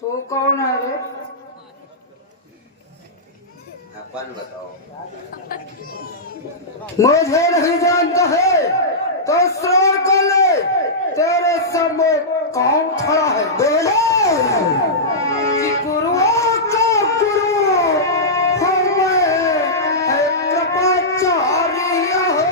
तू कौन है रे? अपन बताओ। मुझे नहीं जानता है तो श्रवण कर ले। तेरे सामने कौन खड़ा है? बोले कि गुरुओं का गुरु हूँ मैं, है कृपाचार्य हूँ।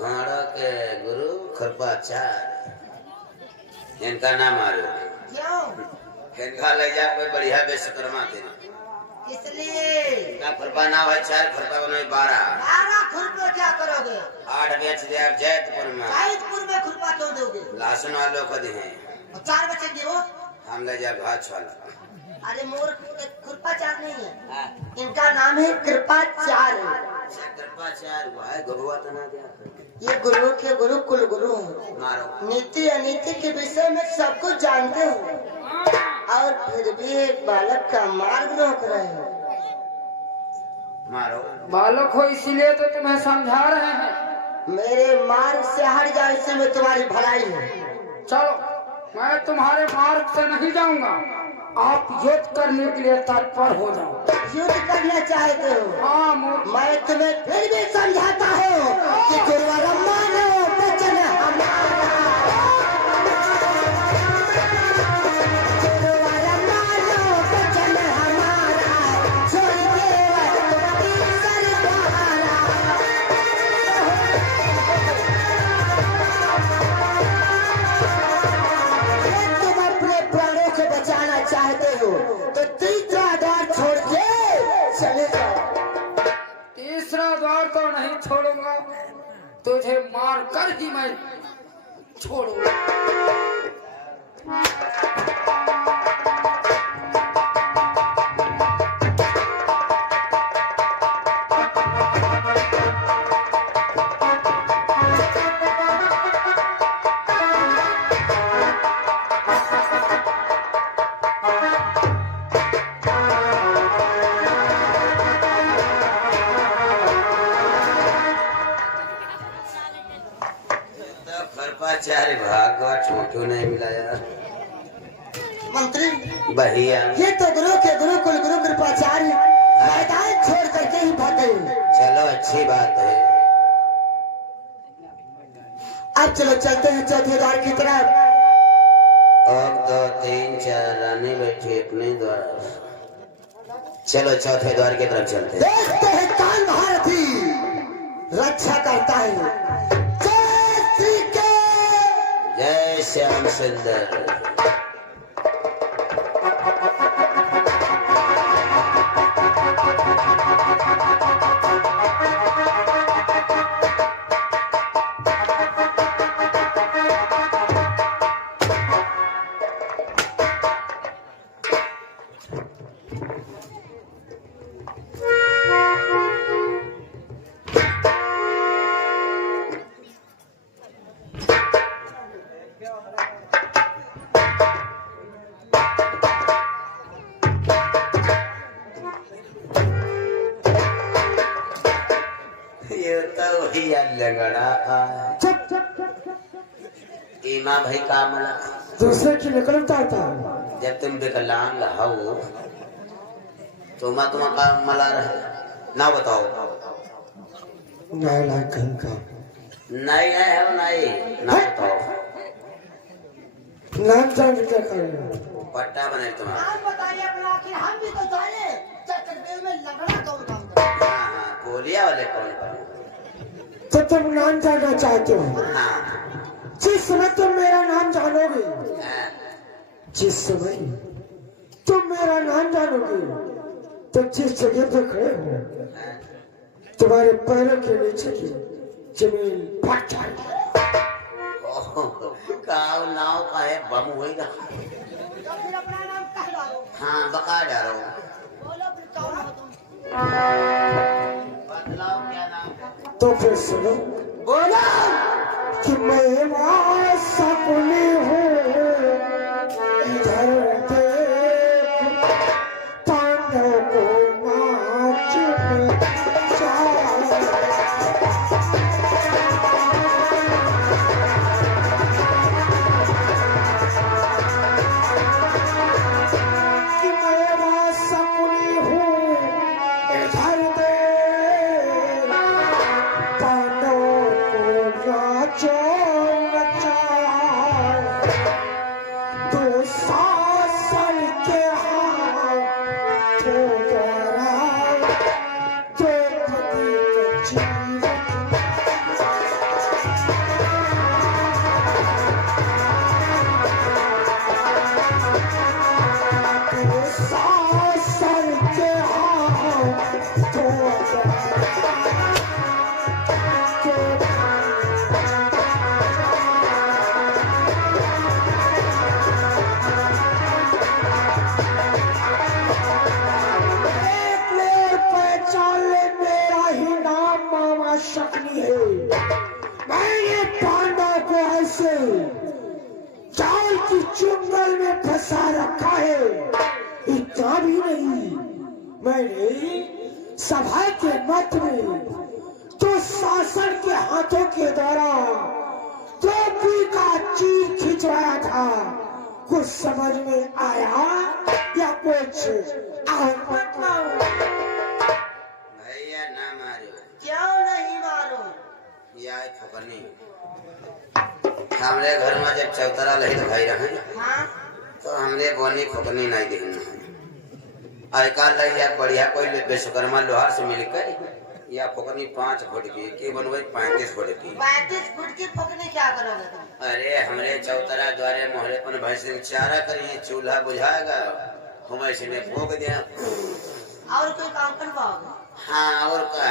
भाड़ा के गुरु कृपाचार्य इनका नाम आरो क्यों? इनका ले जा कोई बढ़िया विश्वकर्मा थे इसलिए इनका खुरपा नाम है 4 खुरपा बनो 12 खुरपा क्या करोगे? 8 बेच दिया जैतपुर में। जैतपुर में खुरपा क्यों दोगे? लाशन वालों को दी है 4 बचेंगे वो। हम ले जा घाच वाला। अरे मोर कृपाचार्य नहीं है, इनका नाम है कृपाचार्य। कृपाचार्य वो है गुरुआ तो ना दिया। ये गुरु के गुरु कुल गुरु मारो नीति अनीति के विषय में सब कुछ जानते हो और फिर भी एक बालक का मार्ग रोक रहे हो। मारो बालक हो इसीलिए तो तुम्हें समझा रहे हैं। मेरे मार्ग से हट जाओ, इसी में तुम्हारी भलाई है। चलो मैं तुम्हारे मार्ग से नहीं जाऊंगा। आप युद्ध करने के लिए तत्पर हो जाओ। युद्ध करना चाहते हो? हाँ मैं तुम्हें फिर भी समझाता हूँ कि गुरुवारा मानो वचन हमारा, गुरुवारा मानो वचन हमारा, छोड़ के तुम्हारी सरदारा। तुम अपने प्राणों को बचाना चाहते हो तो तीसरा द्वार छोड़ के चले जाओ। तीसरा द्वार तो नहीं छोड़ूंगा, तुझे मार कर ही मैं छोड़ूंगा। कृपाचार्य भागवा छोटू नहीं मिला यार। मंत्री भैया ये तो गुरु के गुरु कुल गुरु कृपाचार्य मैदान छोड़ करके ही भागे। चलो अच्छी बात है। अब चलो चलते हैं चौथे द्वार की तरफ। अब तो 3-4 रानी बैठी अपने द्वार। चलो चौथे द्वार की तरफ चलते हैं। देखते हैं काल महारथी रक्षा करता है। जय श्री के जय श्याम सुंदर। ईमा भाई का मला दूसरे की निकलता था। जब तुम विकलांग हो तो मैं तुम्हारा मला रहे ना बताओ। नहीं नहीं है नहीं ना बताओ। नाम जान के क्या करेंगे? पट्टा बने तुम्हारा। नाम बताइए अपना, आखिर हम भी तो जाने चक्कर में लंगड़ा कौन काम करता है। पुलिया वाले कौन पर? तो तुम नाम जानना चाहते हो? हाँ जिस समय तुम मेरा नाम जानोगे, हाँ, जिस समय तुम मेरा नाम जानोगे, तो जिस जगह पे खड़े हो हाँ। तुम्हारे पैरों के नीचे की जमीन फट जाएगी। काव नाव का है बम होएगा। हाँ बका डालो। बतलाओ क्या नाम? तो फिर सुनो, बोला कि मैं वहाँ सपने हूँ, इधर देख पांडव को नाचने जाए। कि मैं वहाँ सपने हूँ, इधर देख पांडव को नाचो नचाए। तो शासन के हाथों द्वारा द्रौपदी का जीवन। तो शासन के हाथों द्वारा एक लेर पहचान ले, मेरा ही नाम मामा शकनी है। मैंने पांडव को ऐसे जाल की चुंगल में फंसा रखा है। इतना भी नहीं, मैंने सभा के मत में तो शासन के हाथों के द्वारा द्रौपदी का चीर खिंचवाया था। कुछ समझ में आया या कुछ और बताओ? भैया ना मारो। क्यों नहीं मालूम? या फकनी हमरे घर में जब चौतरा लही तो भाई रहे हाँ? तो हमरे बोनी फकनी नहीं देखना। आजकल लही या बढ़िया कोई विश्वकर्मा लोहार से मिलकर या फकनी 5 फुट की बनवाई 35 फुट की। 35 फुट की फकनी क्या करोगे तुम? अरे हमरे चौतरा द्वारे मोहरे पर भैंस चारा करिए, चूल्हा बुझाएगा, हम ऐसे में फूक दिया। और कोई काम कर पाओगे? हाँ और का।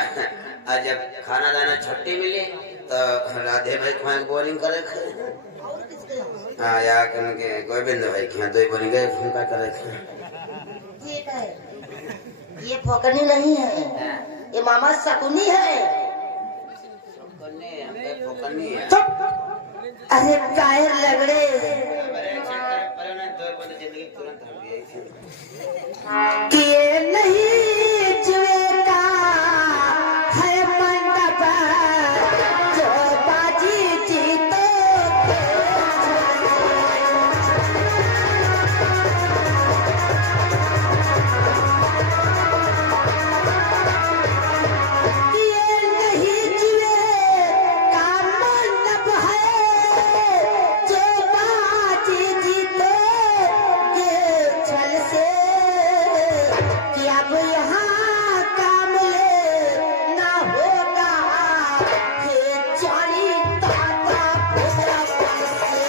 और जब खाना दाना छुट्टी मिली तो राधे भाई खुआ बोरिंग करे। और किसके यहाँ? हाँ या के गोविंद भाई के दो बोरिंग गए फुका करे। ठीक है, ये फकनी नहीं है, ये मामा शकुनी है। फुकनी है। अरे कायर लगड़े, ये नहीं जुएगा है मंडप, जो बाजी जीतो ये नहीं जुएगा मंडप है, जो बाजी जीतो ये छल से। कि अब यहाँ काम ले ना होगा, ये जानी ताता पुतरा पल से।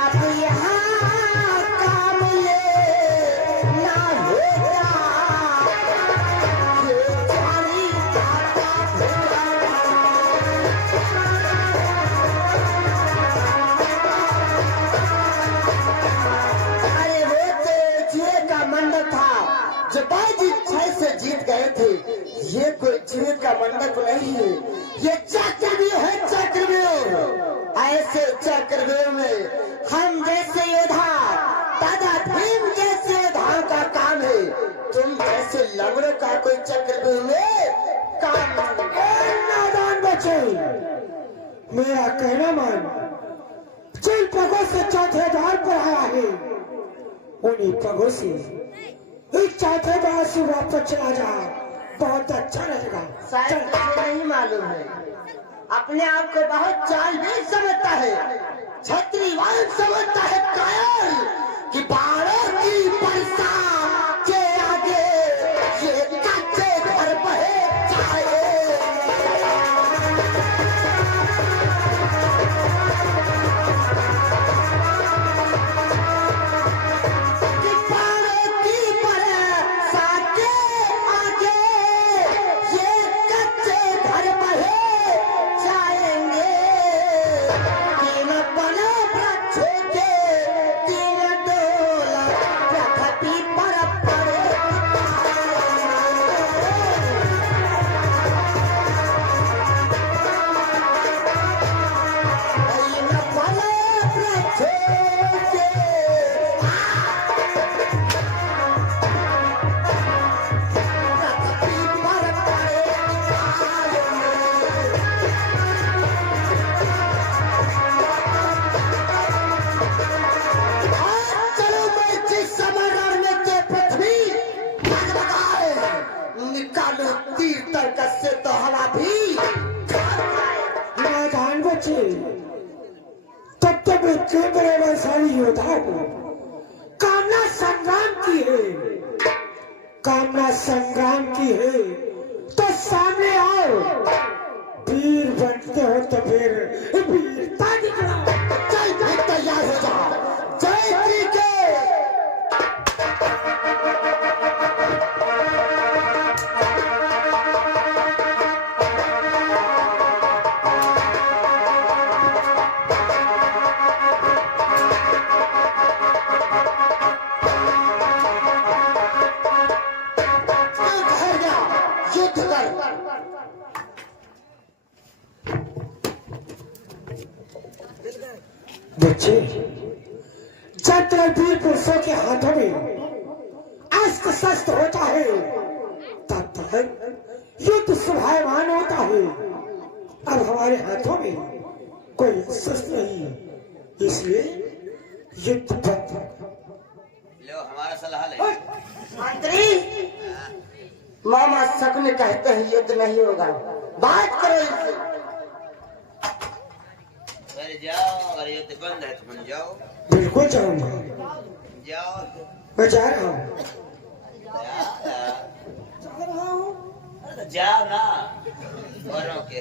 अब यहाँ काम ले ना होगा, ये जानी ताता पुतरा अरे वो तो जुए का मंडप था, जो बाजी 6 से जीत गए थे। ये कोई जुए का मंडप नहीं है, ये चक्रव्यूह है, चक्रव्यूह। ऐसे चक्रव्यूह में हम जैसे योद्धा, दादा भीम जैसे योद्धाओं का काम है। तुम जैसे लंगड़ों का कोई चक्रव्यूह में काम नहीं। नादान बचे, मेरा कहना मान। जिन पगों से चौथे द्वार पर आया है, उन्हीं पगों से इस चौथे द्वार से वापस चला जा, बहुत अच्छा रहेगा। शायद तुझे नहीं मालूम है, अपने आप को बहुत चालबीन समझता है, छत्रीवान समझता है, कायर कि बाड़ों की हो, कामना संग्राम की है, कामना संग्राम की है तो सामने आओ। वीर बनते हो तो फिर वीरता दिखाओ। चल भाई तैयार हो जाओ। जय श्री के बच्चे, जब तक वीर पुरुषों के हाथों में अस्त्र शस्त्र होता है तब तक युद्ध शोभायमान होता है। अब हमारे हाथों में कोई शस्त्र नहीं है, इसलिए युद्ध बंद। लो हमारा सलाह ले। मंत्री, मामा शकुनी कहते हैं युद्ध नहीं होगा, बात करो इनसे। अरे जाओ, अगर युद्ध बंद है तो तुम जाओ। बिल्कुल जाऊंगा, जाओ। मैं जा रहा हूँ। जाओ ना, औरों के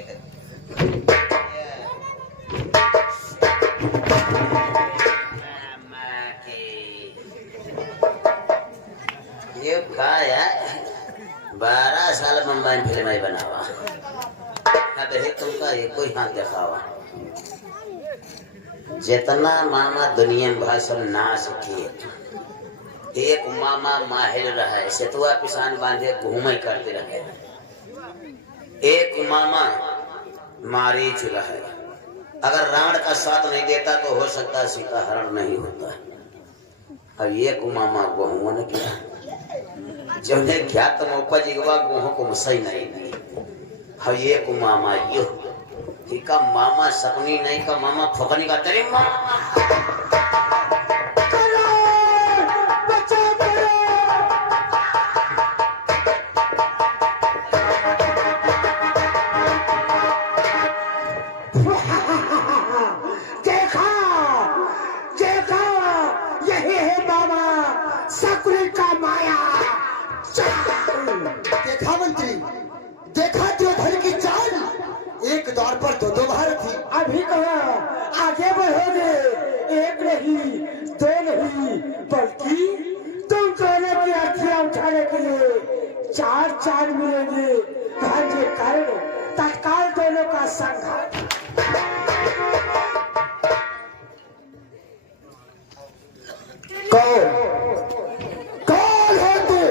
ये खाया 12 साल मुंबई में फिल्म ही बनावा। अब हे तुमका ये कोई हाथ दिखावा। जितना मामा दुनिया में भाषण ना सीखिए, एक मामा माहिर रहे, सेतुआ पिसान बांधे घूमे करते रहे। एक मामा मारीच रहे, अगर रावण का साथ नहीं देता तो हो सकता सीता हरण नहीं होता। अब एक मामा गोहुओं ने किया, जब ने क्या तुम उपज गोहों को सही नहीं दी। अब एक मामा यो का मामा शकुनी नहीं का मामा फुकनी का तेरे मामा। देखा देखा, यही है मामा शकुनी का माया। देखा मंत्री, देखा द्रौपदी की चाल, एक दौर पर दो भारत थी। अभी कहा आगे बढ़ोगे, एक नहीं दो नहीं बल्कि तुम दोनों की अर्थियां उठाने के लिए 4 मिलेंगे। के कारण तत्काल दोनों का संघर्ष। कौन कौन हो तू?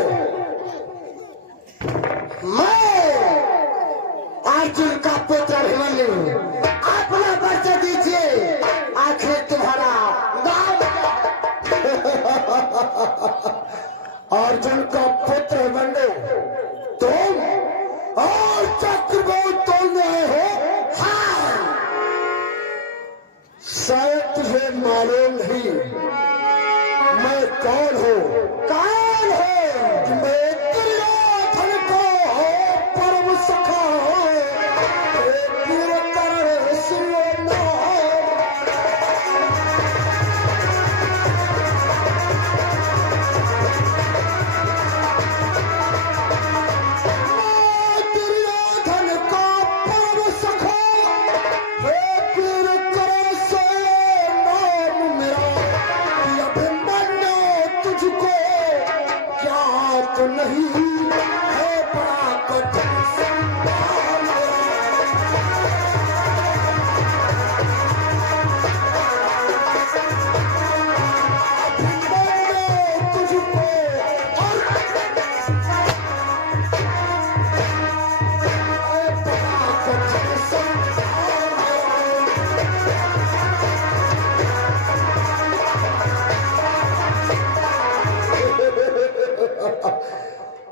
मैं अर्जुन का पुत्र अभिमन्यु। अपना परिचय दीजिए, आखिर तुम्हारा नाम। अर्जुन का पुत्र अभिमन्यु, तुम और चक्रव्यूह तोड़ने हो? हाँ, शायद तुझे मालूम नहीं मैं कौन हूँ। कौन है? मैं दुर्योधन को परम सखा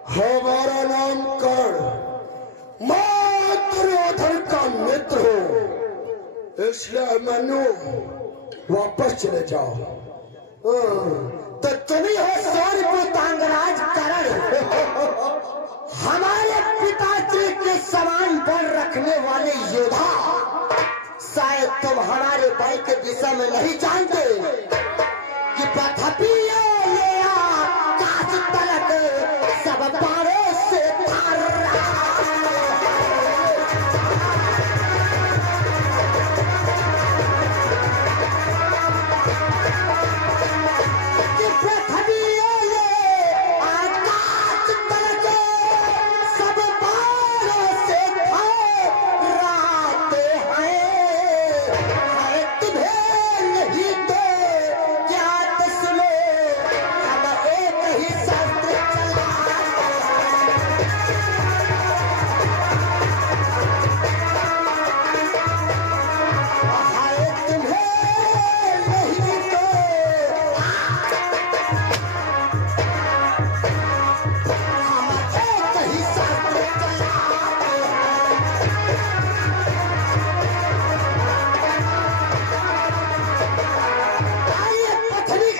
हमारा नाम कर्ण, मैं दुर्योधन का मित्र हूँ, इसलिए मनु वापस चले जाओ। तो तुम ही हो सौरपुतांगराज कर्ण, हमारे पिताजी के समान बल रखने वाले योद्धा। शायद तुम हमारे भाई के दिशा में नहीं जानते कि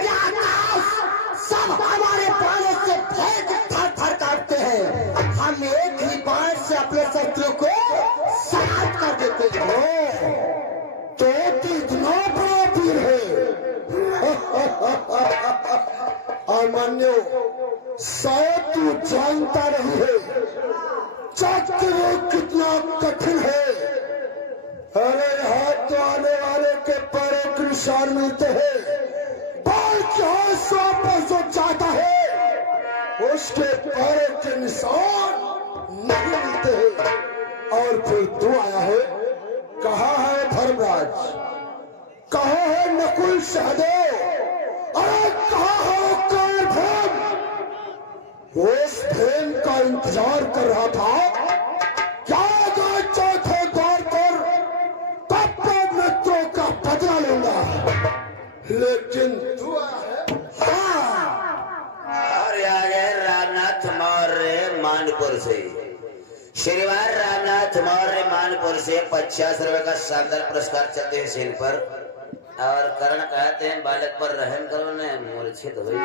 ये आकाश सब हमारे बाणों से भेद थर थर काटते हैं। हम एक ही बाण से अपने शत्रु को समाप्त कर देते हैं। तो इतना बड़ा वीर है। अमान्यो, शायद तू जानता नहीं है चक्र कितना कठिन है। अरे यहाँ तो आने वाले के पैरों के निशान मिलते हैं, बाल जहाँ से वापस जो जाता है उसके पैरों के निशान नहीं मिलते हैं। और फिर तू आया है, कहाँ है धर्मराज, कहाँ है नकुल सहदेव, अरे कहाँ है कर्णभूम। उस भीम का इंतजार कर रहा था, क्या अगर चौथे द्वार पर तब पर मित्रों का बदला लूंगा, लेकिन तू आया है। हाँ। और आ गए रामनाथ मौर्य मानपुर से। श्रीमान रामनाथ मौर्य मानपुर से 50 रुपए का शानदार पुरस्कार चलते हैं सीन पर। और कर्ण कहते हैं बालक पर रहम करो ने मूर्छित हुई।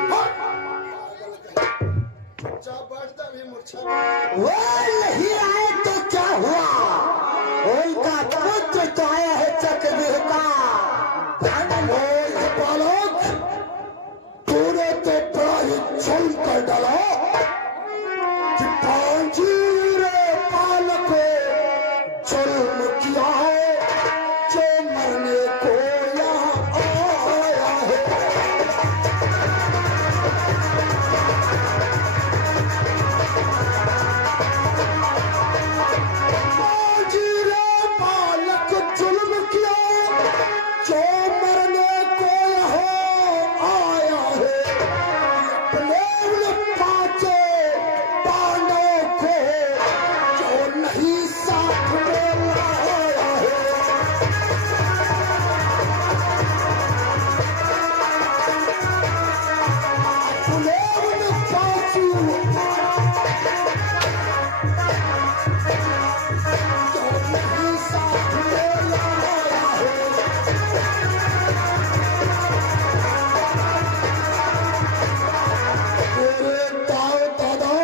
वो नहीं आए तो क्या हुआ, उनका पुत्र तो आया है चक्रव्यूह का। बालक, तूने तो बड़ा ही जुल्म कर डाला कि पांचीरे बालक को जुल्म किया है, जो मरने को यहाँ आया है। पांचीरे बालक जुल्म किया, जो मरने को यहाँ आया है। अपने पांचों पांडवों को जो नहीं साथ में लाया है। अपने पांचों जो नहीं साथ में लाया है। मेरे दाऊ दादा,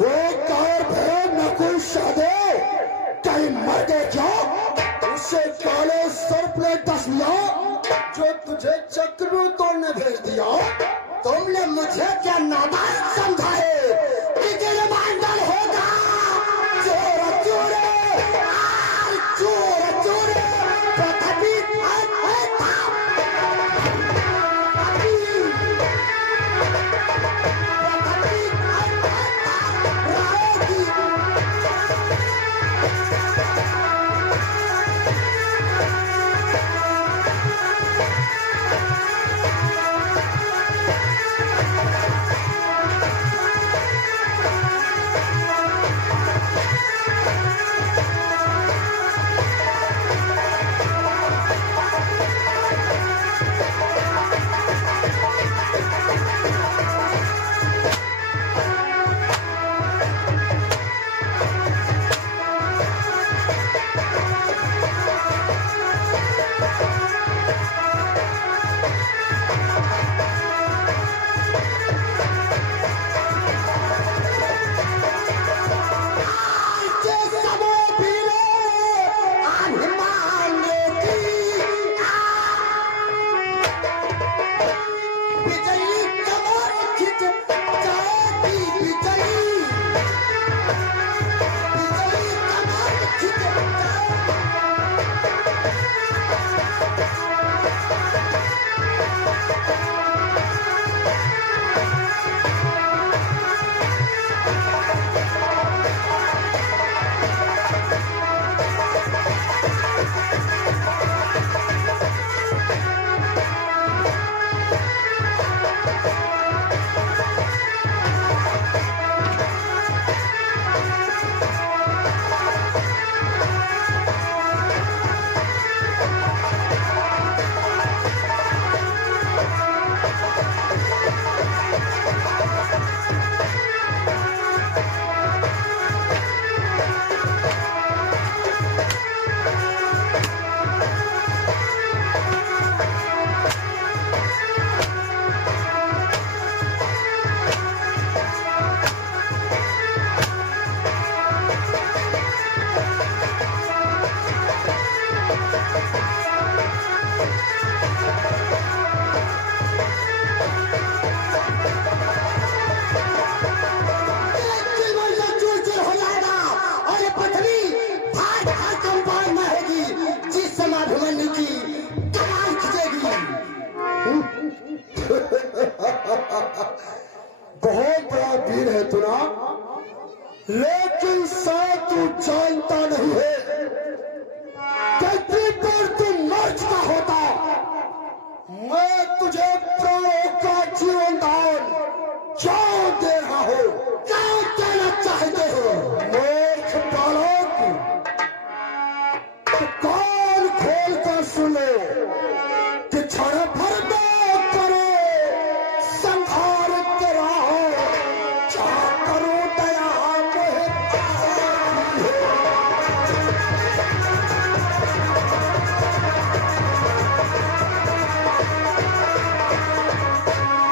वो कार भैया नकुल सहदेव कहीं मर गए क्या? उसे काले सर्प ने डस लिया जो तुझे चक्रव्यूह तोड़ने भेज दिया। तुमने मुझे क्या नादान समझा है कि गिरबांधन होगा? चोर चोरे, चोर चोरे, पृथ्वी लेकिन शायद तू जानता नहीं है कि पर तू मर चुका होता। मैं तुझे प्राणों का जीवन दान क्यों दे रहा हूं, क्यों देना चाहते हो? मूर्ख बालक, कान खोल कर सुनो कि क्षण भर में करो संहार करा, क्या करो दया मोहे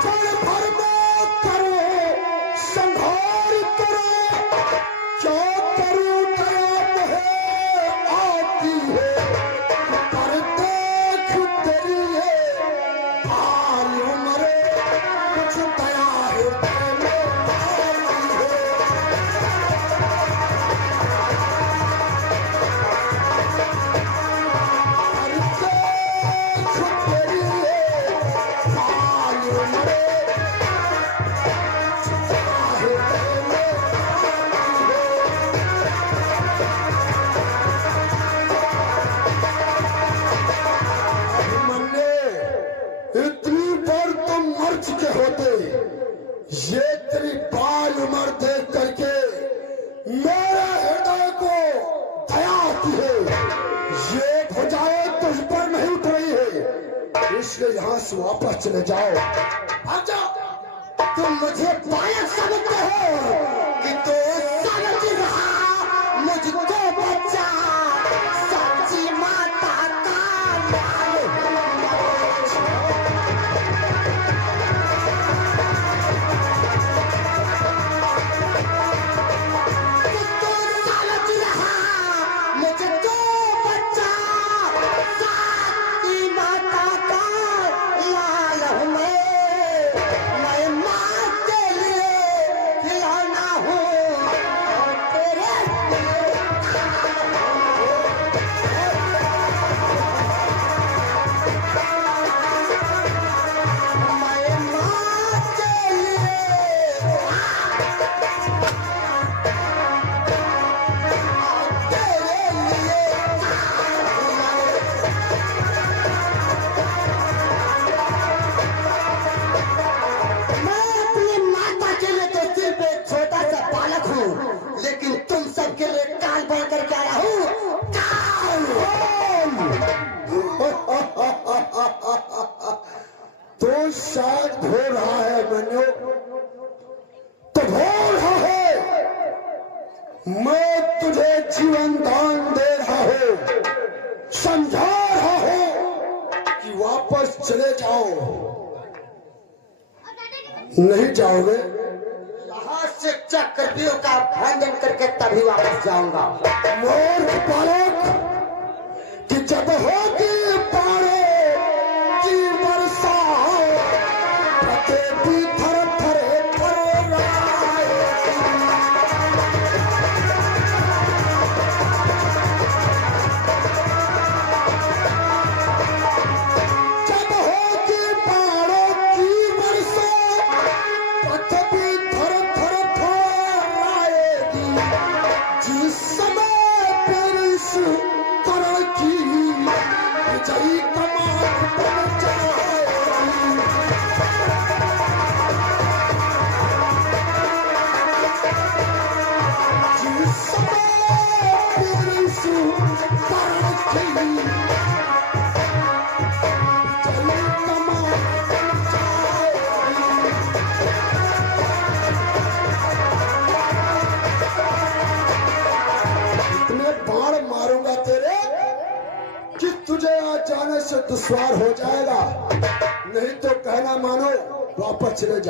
क्षण भर में करो संहार करो, क्या करो दया मोहे आती है। पर देख तेरी है हाल उम्र, कुछ दया है तेरे में आती है। पर देख तेरी है हाल उम्र, कुछ दया है तेरे में अभिमन्यु, इतनी बार तुम मर चुके होते, ये तेरी बाल उम्र देख करके मेरे हृदय को दया आती है। ये भुजाएं तुझ पर नहीं उठ रही है, इसलिए यहाँ से वापस चले जाओ। अच्छा, तुम मुझे बालक समझते हो कि तू समझ रहा मुझको बच्चा, सच्ची माता का लाल। कि तू समझ रहा मुझको बच्चा, सच्ची माता का लाल हूं मैं माँ के लिए खिलौना हूँ और तेरे मैं माँ के लिए तेरे लिए मैं अपनी माता के लिए तो सिर्फ एक छोटा सा बालक हूँ, लेकिन तुम सबके लिए काल बन करके आया हूँ। काल! तो शायद भूल रहा है मनु, तो भूल रहा है मैं तुझे जीवन दान दे रहा हूँ, समझा रहा हूँ कि वापस चले जाओ। नहीं जाओगे? यहाँ से चक्रव्यूह का भंजन करके तभी वापस जाऊंगा। मूर्ख बालक, कि जब होगी बाड़ों की वर्षा, प्रत्येक भी थर थर थर रहाएगी। जब होगी बाड़ों की वर्षा, पृथ्वी थर थर थर आएगी। जिस समय पेरिस करण की विजयी कमान बन जाएगी। जिस समय पेरिस करण की विजयी कमान बन जाएगी। इतने बाण मारूंगा तेरे कि तुझे आज जाने से दुश्वार हो जाएगा। नहीं तो कहना मानो, वापस चले जाओ।